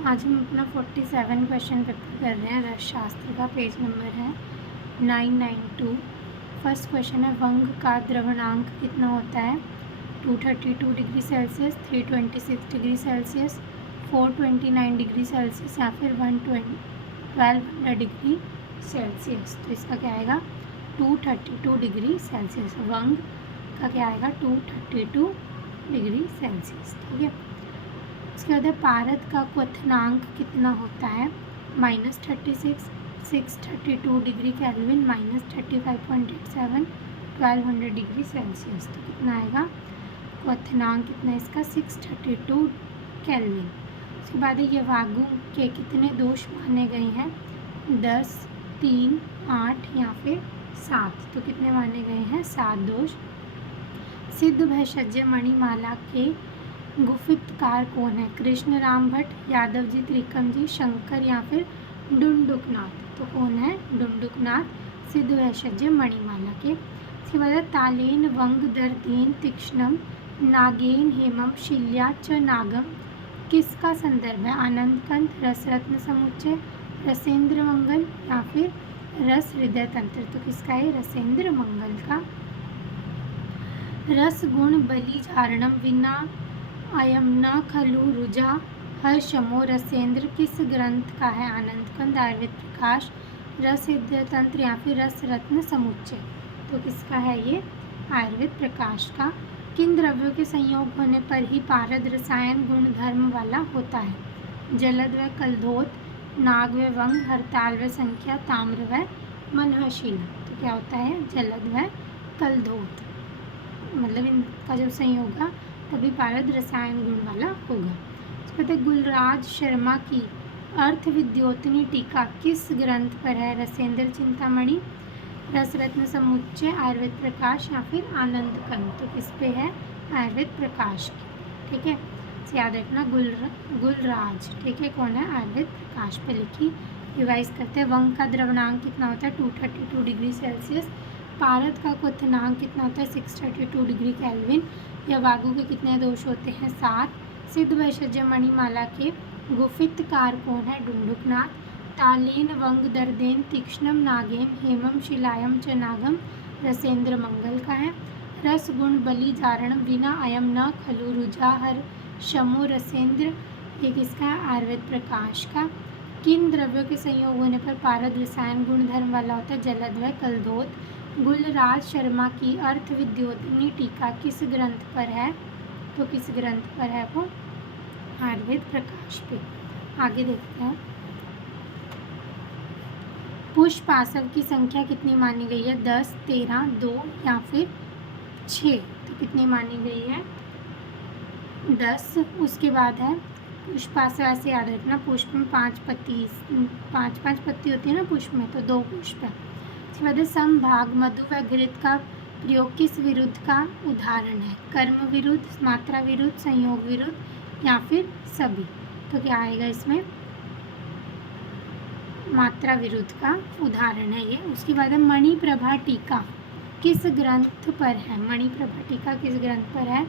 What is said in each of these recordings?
आज हम अपना 47 क्वेश्चन पेपर कर रहे हैं। रसशास्त्र का पेज नंबर है 992। फर्स्ट क्वेश्चन है, वंग का द्रवणांक कितना होता है? 232 degree Celsius, 326 degree Celsius, 429 degree Celsius या फिर 1200 डिग्री सेल्सियस। तो इसका क्या आएगा? 232 डिग्री सेल्सियस। वंग का क्या आएगा? 232 डिग्री सेल्सियस। ठीक है। उसके बाद पारद का क्वथनांक कितना होता है? -36, 632 डिग्री केल्विन, -35.87, 1200 डिग्री सेल्सियस। तो कितना आएगा? क्वथनांक कितना है इसका? 632 केल्विन। उसके बाद ये वागु के कितने दोष माने गए हैं? 10, 3, 8 या फिर 7। तो कितने माने गए हैं? 7 दोष। सिद्ध भैषज्य मणिमाला के गुफितकार कौन है? कृष्ण राम भट्ट, यादव जी, त्रिकम जी, शंकर या फिर डुंडुकनाथ। तो कौन है? डुंडुकनाथ सिद्ध भैषज्य मणिमाला के। इसके बाद तालेन वंग दर्देन तीक्ष्णम नागेन हेमम शिल्या च नागम किसका संदर्भ है? आनंद कंद, रसरत्न समुच्चय, रसेंद्र मंगल या फिर रस हृदय तंत्र। तो किसका है? रसेंद्र मंगल का। रस गुण बलि चारणम विना अयम न खलु रुजा हर्षमो रसेंद्र किस ग्रंथ का है? आनंद कंद, आयुर्वेद प्रकाश, रस हृदय तंत्र या फिर रस रत्न समुच्चय। तो किसका है ये? आयुर्वेद प्रकाश का। किन द्रव्यों के संयोग होने पर ही पारद रसायन गुण धर्म वाला होता है? जलद व कलधोत, नाग व वंग, हरताल व संख्या, ताम्र व मनहशीला। तो क्या होता है? जलद व कलधोत। मतलब इनका जब संयोग होगा तभी पारद रसायन गुण वाला होगा। उसके बाद गुलराज शर्मा की अर्थ विद्योतनी टीका किस ग्रंथ पर है? रसेंद्र चिंतामणि, रसरत्न समुच्चय, आयुर्वेद प्रकाश या फिर आनंद कंद। तो किस पे है? आयुर्वेद प्रकाश की। ठीक है, इसे याद रखना। गुलराज, ठीक है, कौन है? आयुर्वेद प्रकाश पे लिखी। रिवाइज करते हैं। वंग का द्रवणांक कितना होता है? 232 डिग्री सेल्सियस। पारद का क्वथनांक कितना होता है? 632 डिग्री केल्विन। या वागु के कितने दोष होते हैं? 7। सिद्ध भैषज्य मणिमाला के गुफितकार कौन है? डुंडुकनाथ। तालेन वंग दर्देन तीक्ष्णम नागेन हेमम शिलायम च नागम रसेंद्र मंगल का है। रस गुण बलि जारणम विना अयम न खलु रुजा हर शमो रसेंद्र ये किसका है? आयुर्वेद प्रकाश का। किन द्रव्यों के संयोग होने पर पारद रसायन गुण धर्म वाला होता है? जलद व कलधोत। गुलराज शर्मा की अर्थ विद्योतनी टीका किस ग्रंथ पर है? तो किस ग्रंथ पर है वो? आयुर्वेद प्रकाश पे। आगे देखते हैं। पुष्प आसव की संख्या कितनी मानी गई है? 10, 13, 2 या फिर 6। तो कितनी मानी गई है? 10। उसके बाद है पुष्पासव। ऐसे याद रखना, पुष्प में 5 पत्ती होती है ना पुष्प में, तो 2 पुष्प है। इसके बाद समभाग मधु व घृत का प्रयोग किस विरुद्ध का उदाहरण है? कर्म विरुद्ध, मात्रा विरुद्ध, संयोग विरुद्ध या फिर सभी। तो क्या आएगा इसमें? मात्रा विरुद्ध का उदाहरण है ये। उसके बाद मणिप्रभा टीका किस ग्रंथ पर है? मणिप्रभा टीका किस ग्रंथ पर है?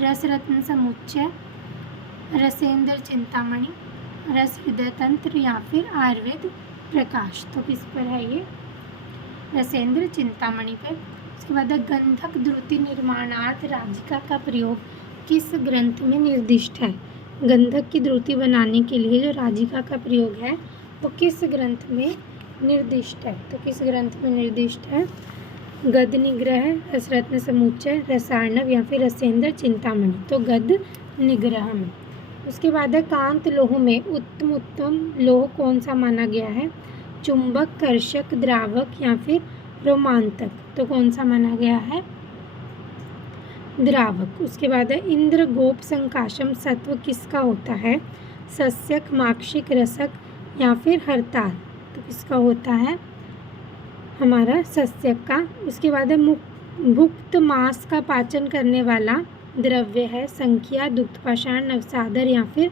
रसरत्न समुच्चय, रसेंद्र चिंतामणि, रस हृदय तंत्र या फिर आयुर्वेद प्रकाश। तो किस पर है ये? रसेंद्र चिंतामणि पे। उसके बाद गंधक द्रुति निर्माणार्थ राजिका का प्रयोग किस ग्रंथ में निर्दिष्ट है? गंधक की द्रुति बनाने के लिए जो राजिका का प्रयोग है वो किस ग्रंथ में निर्दिष्ट है? तो किस ग्रंथ में निर्दिष्ट है? गद निग्रह, रसरत्न समुच्चय, रसार्णव या फिर रसेंद्र चिंतामणि। तो गद निग्रह में। उसके बाद कांत लोह में उत्तम लोह कौन सा माना गया है? चुंबक, कर्षक, द्रावक या फिर रोमांतक। तो कौन सा माना गया है? द्रावक। उसके बाद इंद्र गोप संकाशम सत्व किसका होता है? सस्यक, माक्षिक, रसक या फिर हरताल। तो किसका होता है? हमारा सस्यक का। उसके बाद भुक्त मांस का पाचन करने वाला द्रव्य है संख्या, दुग्धपाषाण, नवसादर या फिर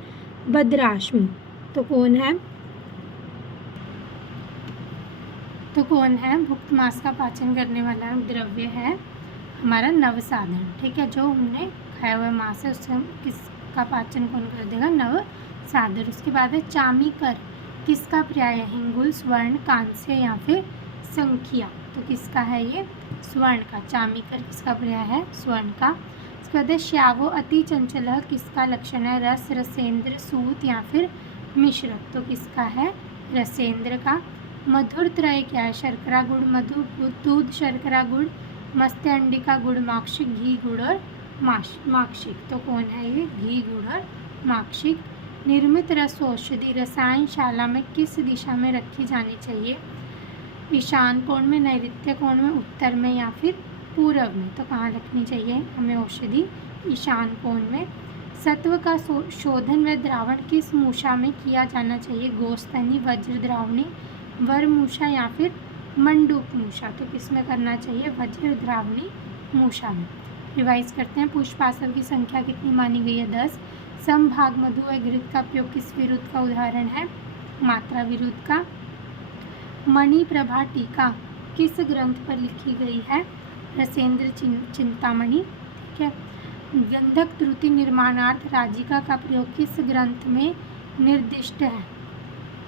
भद्राश्म। तो कौन है? भुक्त मांस का पाचन करने वाला द्रव्य है हमारा नवसाधन। ठीक है, जो हमने खाया हुआ मांस है उससे किसका पाचन कौन कर देगा? नवसाधन। सादर। उसके बाद है चामीकर, किसका पर्याय है? हिंगुल, स्वर्ण, कांस्य या फिर संख्या। तो किसका है ये? स्वर्ण का। चामीकर किसका पर्याय है? स्वर्ण का। उसके बाद है श्यावो अति चंचल, किसका लक्षण है? रस, रसेंद्र, सूत या फिर मिश्रक। तो किसका है? रसेंद्र का। मधुर त्रय क्या है? शर्करा, गुड़, मधु, दूध, शर्करा, गुड़, मत्स्य, अंडिका, गुड़, माक्षिक, घी, गुड़ और माक्षिक। तो कौन है ये? घी, गुड़ और माक्षिक। निर्मित रस औषधि रसायनशाला में किस दिशा में रखी जानी चाहिए? ईशान कोण में, नैऋत्य कोण में, उत्तर में या फिर पूर्व में। तो कहाँ रखनी चाहिए हमें औषधि? ईशान कोण में। सत्व का शोधन व द्रावण किस मूषा में किया जाना चाहिए? गोस्तनी, वज्र द्रावणी, वर मूषा या फिर मंडूक मूषा। तो किस में करना चाहिए? वज्र द्रावणी मूषा में। रिवाइज करते हैं। पुष्पासन की संख्या कितनी मानी गई है? 10। समभाग मधु व घृत का प्रयोग किस विरुद्ध का उदाहरण है? मात्रा विरुद्ध का। मणि प्रभा टीका किस ग्रंथ पर लिखी गई है? रसेंद्र चिंतामणि। ठीक है। गंधक त्रुटि निर्माणार्थ राजिका का प्रयोग किस ग्रंथ में निर्दिष्ट है?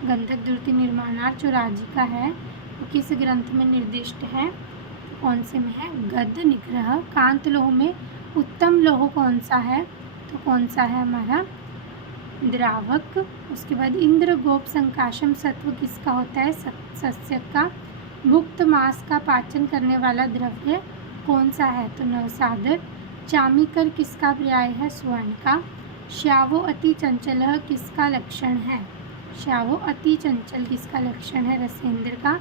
गंधक त्रुटि निर्माणार्थ जो राजिका है वो किस ग्रंथ में निर्दिष्ट है? कौन से में है? गद्य निग्रह। कांत लोह में उत्तम लोह कौन सा है? तो कौन सा है हमारा? द्रावक। उसके बाद इंद्र गोप संकाशम सत्व किसका होता है? सस्यक का। भुक्त मांस का पाचन करने वाला द्रव्य कौन सा है? तो नवसादर। चामीकर किसका पर्याय है? स्वर्ण का। श्यावो अति चंचल किसका लक्षण है? श्यावो अति चंचल किसका लक्षण है? रसेंद्र का।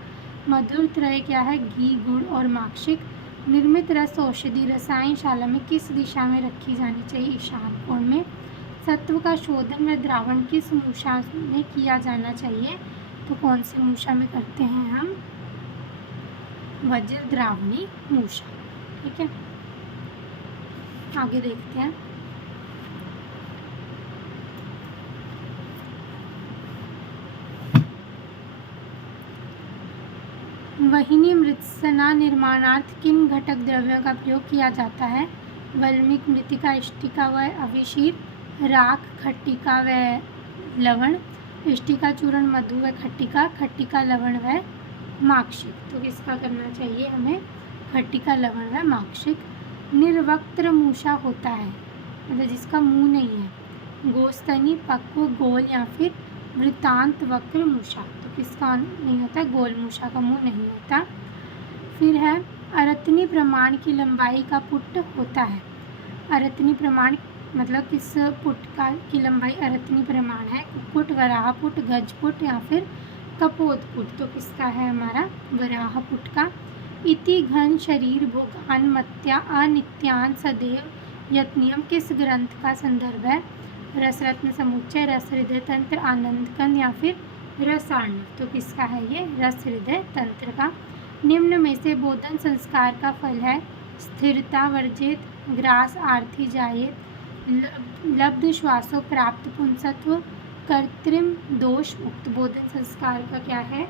मधुर त्रय क्या है? घी, गुड़ और माक्षिक। निर्मित रस औषधि रसायनशाला में किस दिशा में रखी जानी चाहिए? ईशान कोण में। सत्व का शोधन व द्रावण किस मूषा में किया जाना चाहिए? तो कौन से मूषा में करते हैं हम? वज्र द्रावणी मूषा। ठीक है, आगे देखते हैं। वहिनी मृत्सना निर्माणार्थ किन घटक द्रव्यों का प्रयोग किया जाता है? वल्मीक, मृतिका, इष्टिका व अविशीर, राख, खट्टिका व लवण, इष्टिका चूर्ण, मधु व खट्टिका, खट्टिका लवण व माक्षिक। तो किसका करना चाहिए हमें? खट्टिका लवण व माक्षिक। निर्वक्त्र मूषा होता है मतलब जिसका मुंह नहीं है। गोस्तनी, पक्व, गोल या फिर वृत्तांत वक्र मूषा। तो किसका नहीं होता? गोल मूषा का मुंह नहीं होता। फिर है अरत्नी प्रमाण की लंबाई का पुट होता है। अरत्नी प्रमाण मतलब किस पुट की लंबाई अरत्नी प्रमाण है? कुक्कुट, वराह पुट, गज पुट या फिर कपोत पुट। तो किसका है हमारा? वराह पुट का। इति घन शरीर भोगान मत्या अनित्यान सदैव यत्नियम किस ग्रंथ का संदर्भ है? रसरत्न समुच्चय, रस हृदय तंत्र, आनंद कंद या फिर रसार्णव। तो किसका है ये? रस हृदय तंत्र का। निम्न में से बोधन संस्कार का फल है? स्थिरता वर्जित, ग्रास आर्थी जायेत, लब्ध श्वासों प्राप्त पुंसत्व, कृत्रिम दोष मुक्त। बोधन संस्कार का क्या है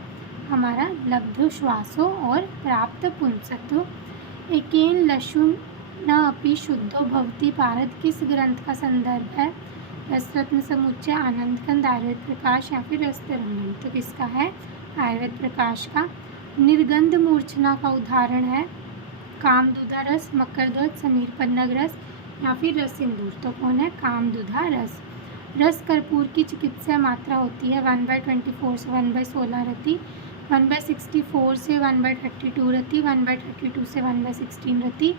हमारा? लब्ध श्वासों और प्राप्त पुंसत्व। एकेन लशुन न अपि शुद्धो भवति पारद किस ग्रंथ का संदर्भ है? रसरत्न समुच्चय, आनंद कंद, आयुर्वेद प्रकाश या फिर रसतरंगम। तो किसका है? आयुर्वेद प्रकाश का। निर्गंध मूर्छना का उदाहरण है? कामदूधा रस, मकरध्वज, समीर पन्नग रस या फिर रस सिंदूर। तो कौन है? कामदूधा रस। रस कर्पूर की चिकित्सा मात्रा होती है 1/24 से 1/16 रति, 1/64 से 1/32 रति, 1/32 से 1/16 रति,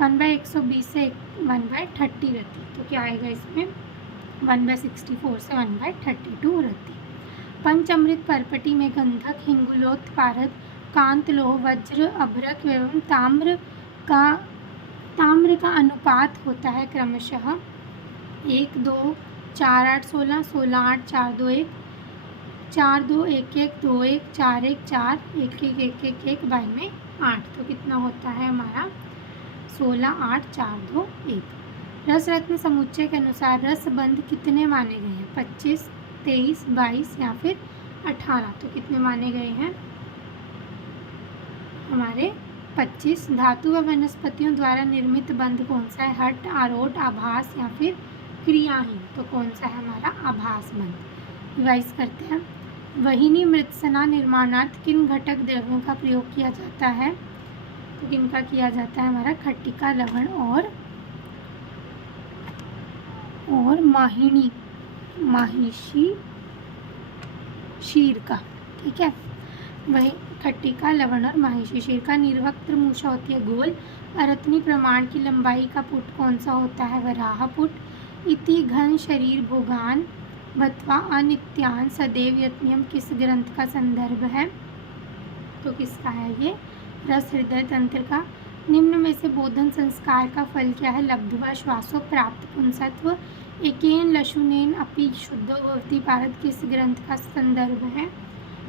1/120 से 1/30 रति। तो क्या आएगा इसमें? 1/64 से 1/32 रति। पंचअमृत परपटी में गंधक, हिंगुलोत, पारद, कांत लोह, वज्र, अभ्रक एवं ताम्र का अनुपात होता है क्रमशः 1, 2, 4, 8, 16, 16, 8, 4, 2, 1, 4, 2, 1, 1, 2, 1, 4, 1, 4, 1, 1, 1, 1, 1 बाई में 8। तो कितना होता है हमारा? 16, 8, 4, 2, 1। रस रत्न समुच्चय के अनुसार रसबंध कितने माने गए हैं? 25, 23, 22 या फिर 18। तो कितने माने गए हैं हमारे? 25। धातु व वनस्पतियों द्वारा निर्मित बंध कौन सा है? हट, आरोट, आभास या फिर क्रियाहीन, तो कौन सा है हमारा आभास बंध। रिवाइज करते हैं। वहिनी मृत्सना निर्माणार्थ किन घटक द्रव्यों का प्रयोग किया जाता है, तो किनका किया जाता है, हमारा खट्टिका, लवण और माहिशी शीर का। ठीक है, वही खट्टिका, लवण और माहिशी शीर का। निर्वक्त्र मूषा होती है गोल। अरत्नी प्रमाण की लंबाई का पुट कौन सा होता है, वराह पुट। इति घन शरीर भोगान बत्वा अनित्यान सदैव यत्नियम किस ग्रंथ का संदर्भ है, तो किसका है ये, रस हृदय तंत्र का। निम्न में से बोधन संस्कार का फल क्या है, लब्ध्वा श्वासो प्राप्त पुंसत्व एकेन लशुनेन अपि शुद्धो भवति भारत किस ग्रंथ का संदर्भ है,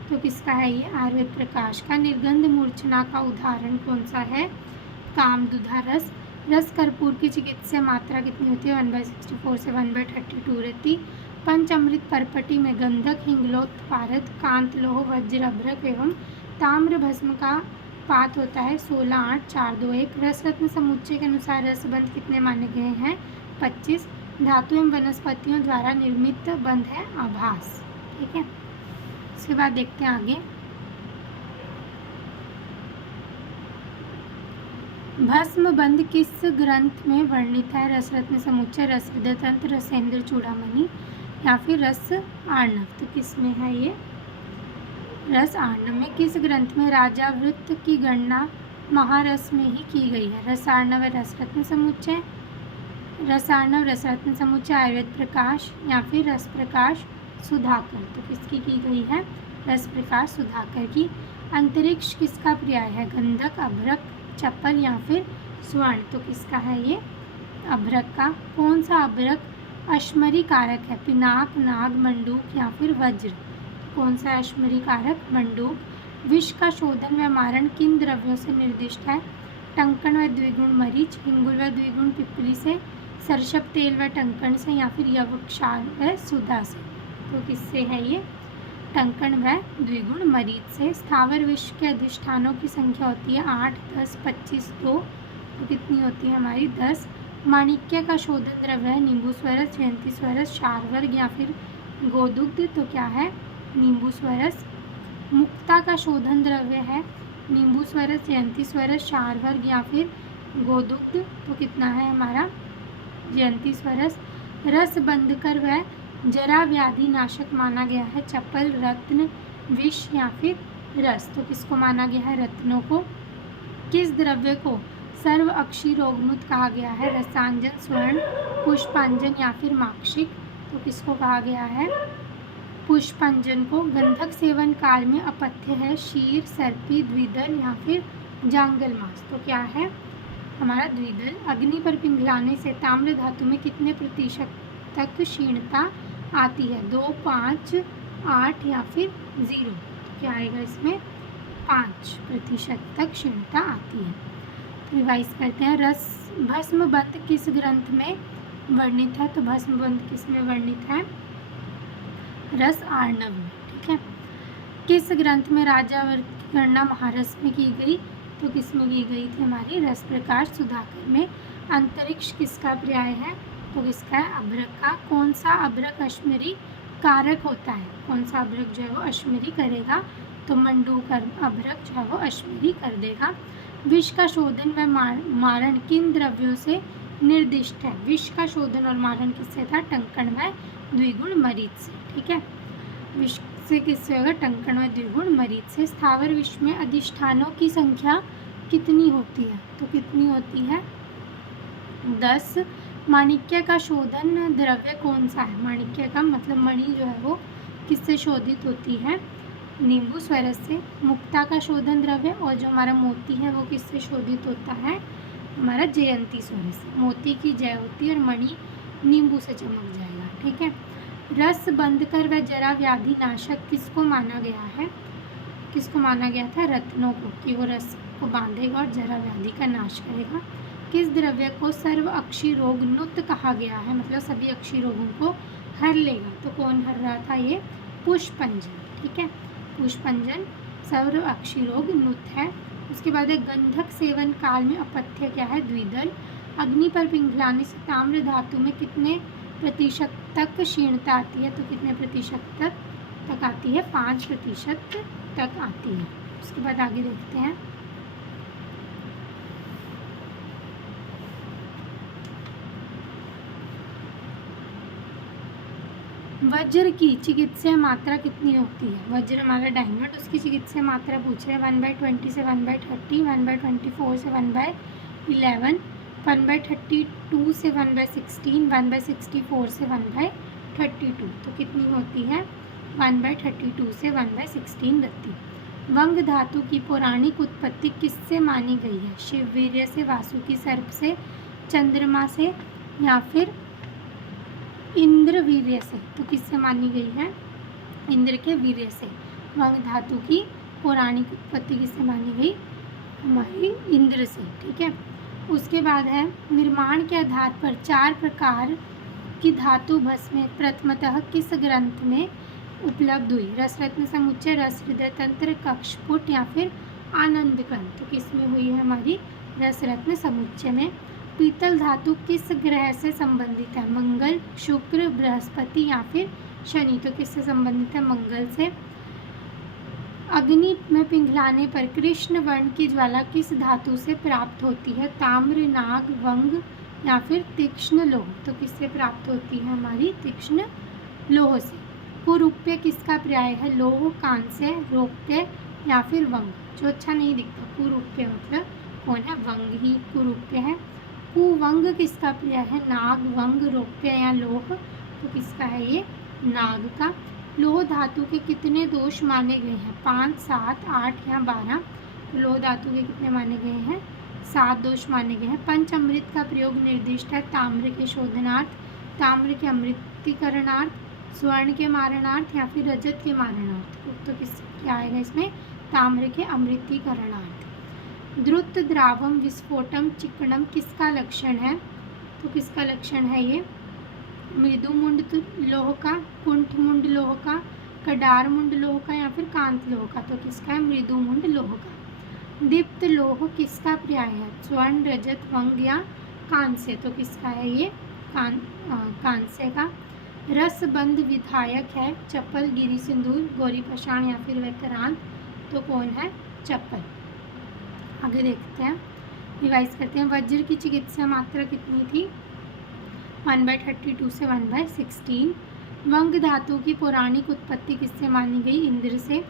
तो किसका है ये, आयुर्वेद प्रकाश का। निर्गंध मूर्छना का उदाहरण कौन सा है, कामदुधा रस। रस कर्पूर की चिकित्सा मात्रा कितनी होती है, 1/64 से 1/32 रहती। पंचअमृत परपटी में गंधक, हिंगलोत्पारद, कांत लोह, वज्र, अभ्रक एवं ताम्र भस्म का पात होता है 16, 8, 4, 2, 1। रस रत्न समुच्चय के अनुसार रसबंध कितने माने गए हैं, 25। धातु एवं वनस्पतियों द्वारा निर्मित बंध है आभास। ठीक है, उसके बाद देखते हैं आगे। भस्म बंध किस ग्रंथ में वर्णित है, रस रत्न समुच्चय, रस हृदय तंत्र, रसेंद्र चूड़ामणि या फिर रस आर्णव, तो किस में है ये, रस आर्णव में। किस ग्रंथ में राजा वृत्त की गणना महारस में ही की गई है, रसार्णव रस रत्न समुच्चय, रसार्णव रस रत्न समुच्चय आयुर्वेद प्रकाश या फिर रस प्रकाश सुधाकर, तो किसकी की गई है, रस प्रकाश सुधाकर की। अंतरिक्ष किसका पर्याय है, गंधक, अभ्रक, चप्पल या फिर स्वर्ण, तो किसका है ये, अभ्रक का। कौन सा अभ्रक अश्मरी कारक है, पिनाक, नाग, मंडूक या फिर वज्र, कौन सा अश्मरी कारक, मंडूक। विष का शोधन व मारण किन द्रव्यों से निर्दिष्ट है, टंकण व द्विगुण मरीच, हिंगुल व द्विगुण पिपली से, सरसप तेल व टंकण से या फिर यवक्षार व सुधा से, तो किससे है ये, टंकण व द्विगुण मरीच से। स्थावर विष के अधिष्ठानों की संख्या होती है 8, 10, 25, 2, तो कितनी होती है हमारी 10। माणिक्य का शोधन द्रव्य है नींबू स्वरस, जयंती स्वरस, क्षारवर्ग या फिर गोदुग्ध, तो क्या है, नींबू स्वरस। मुक्ता का शोधन द्रव्य है नींबू स्वरस, जयंती स्वरस, क्षारवर्ग या फिर गोदुग्ध, तो कितना है हमारा, जयंती स्वरस। रस बंधकर व जरा व्याधि नाशक माना गया है, चप्पल, रत्न, विष या फिर रस, तो किसको माना गया है, रत्नों को। किस द्रव्य को सर्व अक्षी रोगनुत कहा गया है, रसांजन, स्वर्ण, पुष्पांजन या फिर माक्षिक, तो किसको कहा गया है, पुष्पांजन को। गंधक सेवन काल में अपथ्य है शीर, सर्पी, द्विदल या फिर जांगल मांस, तो क्या है हमारा द्विदल। अग्नि पर पिघलाने से ताम्र धातु में कितने प्रतिशत तक क्षीणता आती है, 2, 5, 8 या फिर 0, तो क्या आएगा इसमें, 5% तक क्षीणता आती है। तो रिवाइज करते हैं। रस भस्म बंध किस ग्रंथ में वर्णित है, तो भस्म बंध किस में वर्णित है, रस आर्णव में। ठीक है, किस ग्रंथ में राजावर्त की गणना महारस में की गई, तो किस में की गई थी, हमारी रस प्रकाश सुधाकर में। अंतरिक्ष किसका पर्याय है, तो किसका है, अभ्रक का। कौन सा अभ्रक अश्मरी कारक होता है, कौन सा अभ्रक जो है वो अश्मरी करेगा, तो मंडूक अभ्रक जो है वो अश्मरी कर देगा। विष का शोधन व मारण किन द्रव्यों से निर्दिष्ट है, विष का शोधन और मारण किससे था, टंकण व द्विगुण मरीच से। ठीक है, विष से किससे होगा, टंकण व द्विगुण मरीच से। स्थावर विष में अधिष्ठानों की संख्या कितनी होती है, तो कितनी होती है, 10। माणिक्य का शोधन द्रव्य कौन सा है, माणिक्य का मतलब मणि जो है वो किससे शोधित होती है, नींबू स्वरस से। मुक्ता का शोधन द्रव्य और जो हमारा मोती है वो किससे शोधित होता है, हमारा जयंती स्वरस से। मोती की जय होती है और मणि नींबू से चमक जाएगा। ठीक है, रस बंधकर व जरा व्याधि नाशक किसको माना गया है, किसको माना गया था, रत्नों को, कि वो रस को बांधेगा और जरा व्याधि का नाश करेगा। किस द्रव्य को सर्व अक्षी रोग नुत कहा गया है, मतलब सभी अक्षी रोगों को हर लेगा, तो कौन हर रहा था, ये पुष्पंजन। ठीक है, पुष्पंजन सर्व अक्षी रोग नुत है। उसके बाद एक गंधक सेवन काल में अपथ्य क्या है, द्विदल। अग्नि पर पिघलाने से ताम्र धातु में कितने प्रतिशत तक क्षीणता आती है, तो कितने प्रतिशत तक आती है? 5% तक आती है। उसके बाद आगे देखते हैं। वज्र की चिकित्सीय मात्रा कितनी होती है? वज्र हमारा डायमंड, उसकी चिकित्सीय मात्रा पूछ रहे हैं। 1/20 से 1/30, 1/24 से 1/11, 1/32 से 1/16, 1/64 से 1/32। तो कितनी होती है? 1/32 से 1/16 रत्ती। वंग धातु की पौराणिक उत्पत्ति किससे मानी गई है? शिववीर्य से, वासुकी सर्प से, चंद्रमा से या फिर इंद्र वीर्य से? तो किससे मानी गई है? इंद्र के वीर्य से। वंग धातु की पौराणिक उत्पत्ति किससे मानी गई? हमारी इंद्र से। ठीक है। उसके बाद है निर्माण के आधार पर 4 प्रकार की धातु भस्में प्रथमतः किस ग्रंथ में उपलब्ध हुई? रसरत्न समुच्चय, रस हृदय तंत्र, कक्षपुट या फिर आनंद ग्रंथ? तो किस में हुई है? हमारी रसरत्न समुच्चय में। पीतल धातु किस ग्रह से संबंधित है? मंगल, शुक्र, बृहस्पति या फिर शनि? तो किससे संबंधित है? मंगल से। अग्नि में पिघलाने पर कृष्ण वर्ण की ज्वाला किस धातु से प्राप्त होती है? ताम्र, नाग, वंग या फिर तीक्ष्ण लोह? तो किससे प्राप्त होती है? हमारी तीक्ष्ण लोह से। कुरूप्य किसका पर्याय है? लोह, कांस्य, रौप्य या फिर वंग? जो अच्छा नहीं दिखता, कुरूप्य मतलब कौन है? वंग ही कुरूप्य है। कुवंग किसका पर्याय है? नाग, वंग, रौप्य या लोह? तो किसका है ये? नाग का। लोह धातु के कितने दोष माने गए हैं? 5, 7, 8 या 12? लोह धातु के कितने माने गए हैं? 7 दोष माने गए हैं। पंचअमृत का प्रयोग निर्दिष्ट है ताम्र के शोधनार्थ, ताम्र के अमृतीकरणार्थ, स्वर्ण के मारणार्थ या फिर रजत के मारणार्थ? तो किस क्या आएगा इसमें? ताम्र के अमृतीकरणार्थ। द्रुत द्रावम विस्फोटम चिक्कणम किसका लक्षण है? तो किसका लक्षण है ये? मृदुमुंड लोह का, कुंठमुंड लोह का, कडारमुंड लोह का या फिर कांत लोह का? तो किसका है? मृदुमुंड लोह का। दीप्त लोह किसका पर्याय है? स्वर्ण, रजत, वंग या कांस्य? तो किसका है ये? कांस्य का। रसबंध विधायक है चप्पल, गिरी सिंदूर, गौरी पाषाण या फिर वैकरांत? तो कौन है? चप्पल। आगे देखते हैं, रिवाइज करते हैं। वज्र की चिकित्सा मात्रा कितनी थी? 1/32 से 1/16। वंग धातु की पौराणिक उत्पत्ति किससे मानी गई? इंद्र से।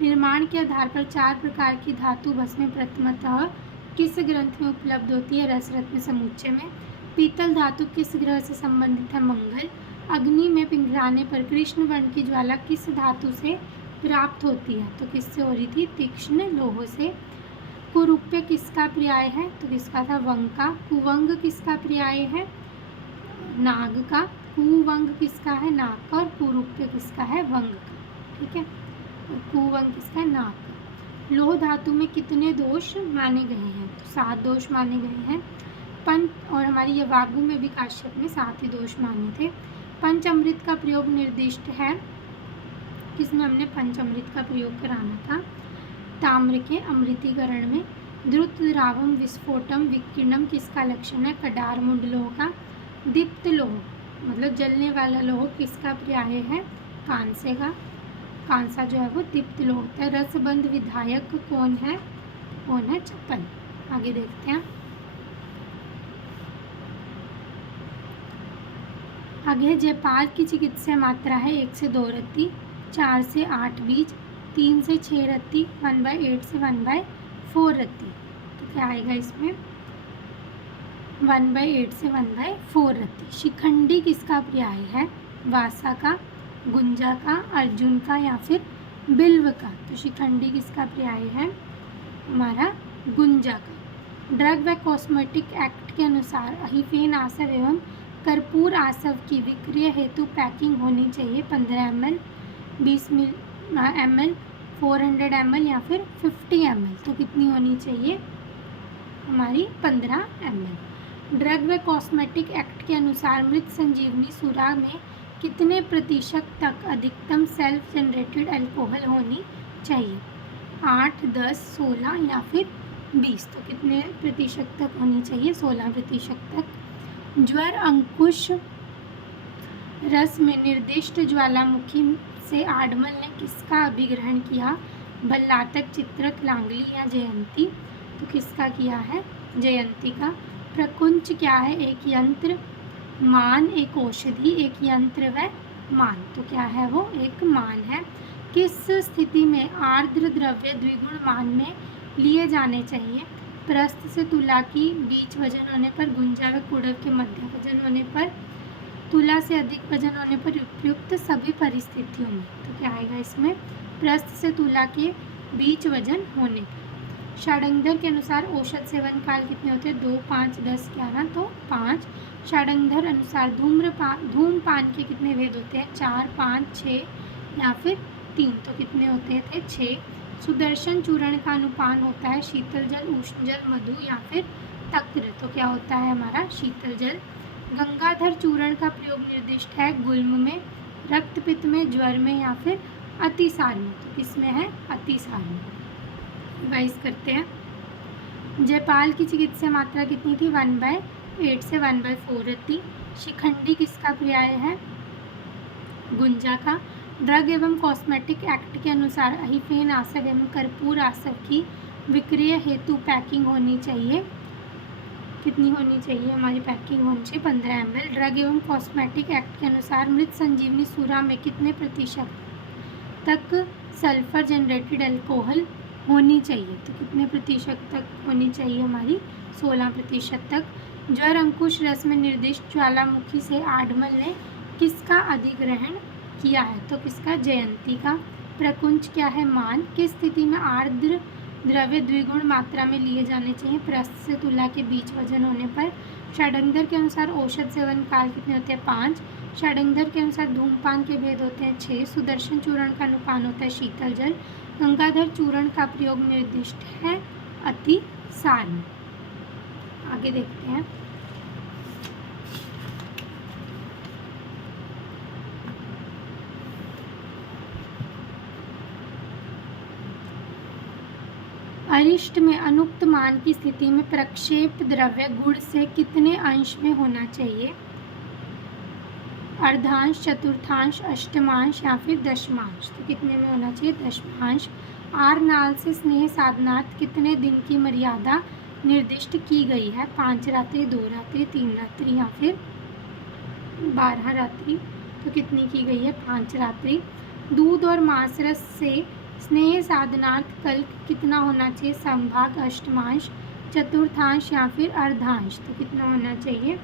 निर्माण के आधार पर 4 प्रकार की धातु भस्में प्रथमतः किस ग्रंथ में उपलब्ध होती है? रसरत्न समुच्चय में। पीतल धातु किस ग्रह से संबंधित है? मंगल। अग्नि में पिघलाने पर कृष्ण वर्ण की ज्वाला किस धातु से प्राप्त होती है? तो किससे हो रही थी? तीक्ष्ण लोह से। कुरूप्य किसका पर्याय है? तो किसका था? वंग का। कुवंग किसका पर्याय है? नाग का। कुवंग किसका है? नाग का। और कुरूप्य किसका है? वंग का। ठीक है। और कुवंग किसका है? नाग का। लोह धातु में कितने दोष माने गए हैं? तो 7 दोष माने गए हैं। पंच और हमारी यवागु में भी काश्यप में 7 ही दोष माने थे। पंचअमृत का प्रयोग निर्दिष्ट है किसमें? हमने पंचअमृत का प्रयोग कराना था ताम्र के अमृतीकरण में। द्रुत द्रावम विस्फोटम विकीर्णम किसका लक्षण है? कडारमुंड लोह का। दीप्त लोह मतलब जलने वाला लोह किसका पर्याय है? कांस्य का। कांसा जो है वो दीप्त लोह होता है। रसबंध विधायक कौन है? कौन है? चप्पल। आगे देखते हैं। आगे जयपाल की चिकित्सा मात्रा है 1 से 2 रत्ती, 4 से 8 बीज, 3 से 6 रत्ती, 1/8 से 1/4 रत्ती। तो क्या आएगा इसमें? 1/8 से 1/4 रत्ती। शिखंडी किसका पर्याय है? वासा का, गुंजा का, अर्जुन का या फिर बिल्व का? तो शिखंडी किसका पर्याय है? हमारा गुंजा का। ड्रग व कॉस्मेटिक एक्ट के अनुसार अहिफेन आसव एवं कर्पूर आसव की विक्रय हेतु पैकिंग होनी चाहिए 15 ml, 20 ml, 400 ml या फिर 50 ml। तो कितनी होनी चाहिए? हमारी 15 ml। ड्रग व कॉस्मेटिक एक्ट के अनुसार मृत संजीवनी सूरा में कितने प्रतिशत तक अधिकतम सेल्फ जनरेटेड अल्कोहल होनी चाहिए? 8, 10, 16 या फिर 20। तो कितने प्रतिशत तक होनी चाहिए? 16% तक। ज्वर अंकुश रस में निर्दिष्ट ज्वालामुखी से आडमल ने किसका अभिग्रहण किया? भल्लातक, चित्रक, लांगली या जयंती? तो किसका किया है? जयंती का। प्रकुंच क्या है? एक यंत्र। मान एक औषधि, एक यंत्र व मान, तो क्या है वो? एक मान है। किस स्थिति में आर्द्र द्रव्य द्विगुण मान में लिए जाने चाहिए? प्रस्थ से तुला की बीच वजन होने पर, गुंजा व कुड़व के मध्य वजन होने पर, तुला से अधिक वजन होने पर, उपयुक्त सभी परिस्थितियों में। तो क्या आएगा इसमें? प्रस्थ से तुला के बीच वजन होने पर। षडंगर के अनुसार औषध सेवन काल कितने होते हैं? 2, 5, 10, 11, तो 5। षडंगर अनुसार धूमपान के कितने भेद होते हैं? 4, 5, 6 या फिर 3, तो कितने होते थे? 6। सुदर्शन चूर्ण का अनुपान होता है शीतल जल, उष्ण जल, मधु या फिर तक्र, तो क्या होता है हमारा? शीतल जल। गंगाधर चूर्ण का प्रयोग निर्दिष्ट है गुल्म में, रक्तपित्त में, ज्वर में या फिर अतिसार में, तो किसमें है? अतिसार में। रिवाइज करते हैं। जयपाल की चिकित्सा मात्रा कितनी थी? 1/8 से 1/4 थी। शिखंडी किसका पर्याय है? गुंजा का। ड्रग एवं कॉस्मेटिक एक्ट के अनुसार अहिफेन आसव एवं कर्पूर आसव की विक्रय हेतु पैकिंग होनी चाहिए। कितनी होनी चाहिए? हमारी पैकिंग होनी चाहिए 15 ml। ड्रग एवं कॉस्मेटिक एक्ट के अनुसार मृत संजीवनी सूरा में कितने प्रतिशत तक सल्फर जनरेटेड अल्कोहल होनी चाहिए? तो कितने प्रतिशत तक होनी चाहिए हमारी? 16% तक। ज्वर अंकुश रस में निर्दिष्ट ज्वालामुखी से आडमल ने किसका अधिग्रहण किया है? तो किसका? जयंती का। प्रकुंच क्या है? मान। किस स्थिति में आर्द्र द्रव्य द्विगुण मात्रा में लिए जाने चाहिए? प्रस्थ से तुला के बीच वजन होने पर। षडंगर के अनुसार औषध सेवन काल कितने होते हैं? 5। षडंगर के अनुसार धूमपान के भेद होते हैं 6। सुदर्शन चूर्ण का अनुपान होता है शीतल जल। गंगाधर चूर्ण का प्रयोग निर्दिष्ट है अतिसार में। आगे देखते हैं। अरिष्ट में अनुक्त मान की स्थिति में प्रक्षेप द्रव्य गुण से कितने अंश में होना चाहिए? अर्धांश, चतुर्थांश, अष्टमांश या फिर दशमांश, तो कितने में होना चाहिए? दशमांश। आर नाल से स्नेह साधनार्थ कितने दिन की मर्यादा निर्दिष्ट की गई है? 5 रात्रि, 2 रात्रि, 3 रात्रि या फिर 12 रात्रि, तो कितनी की गई है? 5 रात्रि। दूध और मांस रस से स्नेह साधनार्थ कल्क कितना होना चाहिए? संभाग, अष्टमांश, चतुर्थांश या फिर अर्धांश, तो कितना होना चाहिए?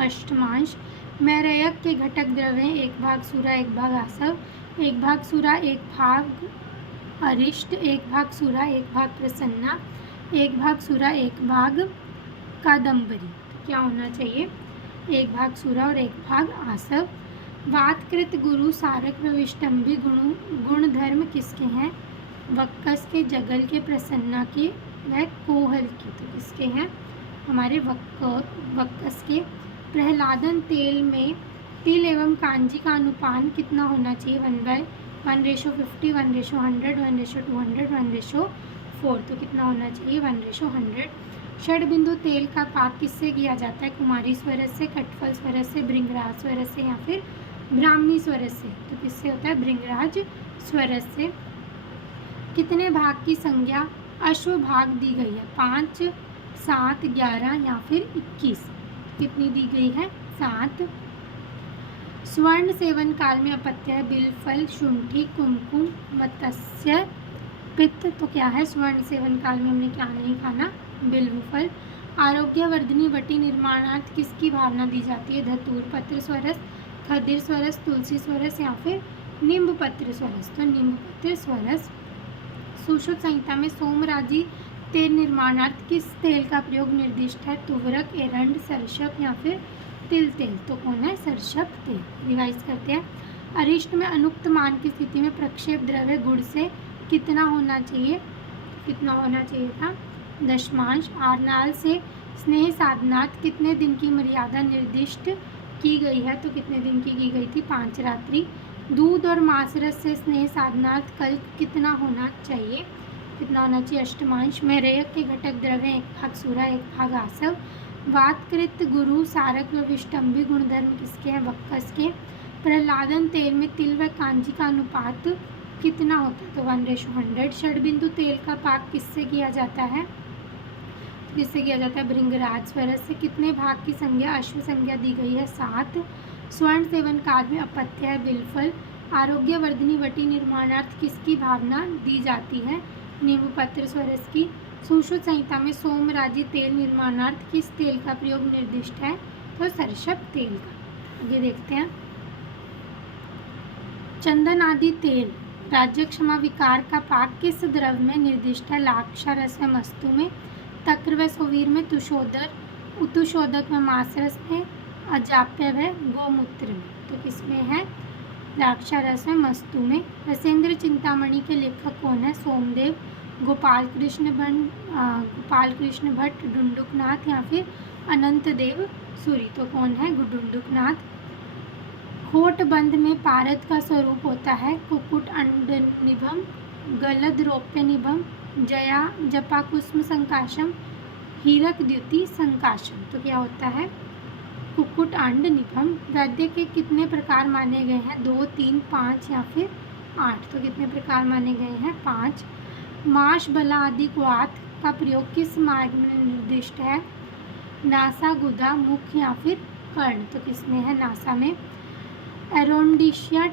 अष्टमांश। मैरयक के घटक द्रव्य 1 भाग सूरा, 1 भाग आसव, 1 भाग सूरा, 1 भाग अरिष्ट, 1 भाग सूरा, 1 भाग प्रसन्ना, 1 भाग सूरा, 1 भाग कादम्बरी, तो क्या होना चाहिए? 1 भाग सूरा और 1 भाग आसव। वातकृत, गुरु, सारक व विष्टम्भी गुणधर्म किसके हैं? वक्कस के, जगल के, प्रसन्ना के व कोहल के, तो किसके हैं? हमारे वक्कस के। प्रहलादन तेल में तिल एवं कांजी का अनुपान कितना होना चाहिए? 1/1:50, 1:100, 1:200, 1:4, तो कितना होना चाहिए? 1:100। षडबिंदु तेल का पाक किससे किया जाता है? कुमारी स्वरस से, कटफल स्वरस से, भृंगराज स्वरस से या फिर ब्राह्मी स्वरस से, तो किससे होता है? भृंगराज स्वरस से। कितने भाग की संज्ञा अश्वभाग दी गई है? 5, 7, 11 या फिर 21, कितनी दी गई है? 7। स्वर्ण सेवन काल में अपत्य बिलफल, शुंठी, कुमकुम, मत्स्य, पित्त, तो क्या है? स्वर्ण सेवन काल में हमने क्या नहीं खाना? बिल्वफल। आरोग्यवर्धिनी वटी निर्माणार्थ किसकी भावना दी जाती है? धतूर पत्र स्वरस, खदिर स्वरस, तुलसी स्वरस या फिर नींब पत्र स्वरस, तो नींब पत्र स्वरस। सुश्रुत संहिता में सोमराजी तेल निर्माणार्थ किस तेल का प्रयोग निर्दिष्ट है? तुवरक, एरंड, सरसप या फिर तिल तेल, तो कौन है? सरसप तेल। रिवाइज करते हैं। अरिष्ट में अनुक्त मान की स्थिति में प्रक्षेप द्रव्य गुण से कितना होना चाहिए? कितना होना चाहिए था? दशमांश। आरनाल से स्नेह साधनार्थ कितने दिन की मर्यादा निर्दिष्ट की गई है? तो कितने दिन की गई थी? 5 रात्रि। दूध और मांस रस से स्नेह साधनार्थ कल्क कितना होना चाहिए? कितना होना चाहिए? अष्टमांश। मैरयक के घटक द्रव्य 1 भाग सूरा, 1 भाग आसव। वातकृत, गुरु, सारक व विष्टम्भी गुणधर्म किसके हैं? वक्कस के। प्रहलादन तेल में तिल व कांजी का अनुपात कितना होता है? तो 1:100। षड्बिंदु तेल का पाक किससे किया जाता है? किससे किया जाता है? भृंगराज। स्वरस से कितने भाग की संज्ञा अश्व संज्ञा दी गई है? 7। स्वर्ण सेवन काल में अपत्य है बिलफल। आरोग्यवर्धिनी वटी निर्माणार्थ किसकी भावना दी जाती है? नींबू पत्र स्वरस की। सुश्रुत संहिता में सोमराजी तेल निर्माणार्थ किस तेल का प्रयोग निर्दिष्ट है? तो सरसप तेल का। आगे देखते हैं। चंदन आदि तेल राज्य क्षमा विकार का पाक किस द्रव में निर्दिष्ट है? लाक्षारस व मस्तु में, तक्र व सुवीर में, तुषोदक व मासरस में, अजाप्य व गोमूत्र में। तो किसमें है? द्राक्षारस व मस्तु में। रसेंद्र चिंतामणि के लेखक कौन है? सोमदेव, गोपाल कृष्ण भट्ट, डुंडुकनाथ या फिर अनंत देव सूरी। तो कौन है? डुंडुकनाथ। खोटबंद में पारद का स्वरूप होता है कुक्कुट अंड निभम, गलद रौप्य निभम, जपा कुसुम संकाशम, हीरक द्युति संकाशम। तो क्या होता है? कुक्कुट अंड निभम। वैद्य के कितने प्रकार माने गए हैं? 2, 3, 5 या फिर 8। तो कितने प्रकार माने गए हैं? 5। माश बला आदि क्वाथ का प्रयोग किस मार्ग में निर्दिष्ट है? नासा, गुदा, मुख या फिर कर्ण। तो किसमें है? नासा में। एरोंडिशिया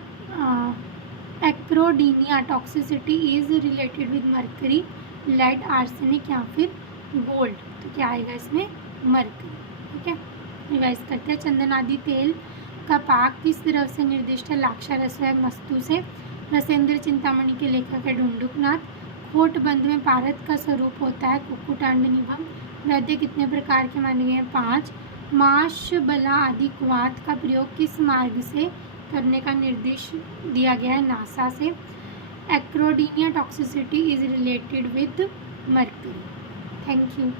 acrodynia toxicity is related with mercury, lead, arsenic या फिर गोल्ड। तो क्या आएगा इसमें? मर्करी। ठीक है, रिवाइज करते हैं। चंदन आदि तेल का पाक किस द्रव से निर्दिष्ट है? लाक्षारस व मस्तु से। रसेंद्र चिंतामणि के लेखक है डुंडुकनाथ। खोटबंद में पारद का स्वरूप होता है कुक्कुट अंड निभम। वैद्य कितने प्रकार के माने गए हैं? 5। माश बला आदि क्वाथ का प्रयोग किस मार्ग से करने का निर्देश दिया गया है? नासा से। Acrodynia toxicity is related with mercury. Thank you.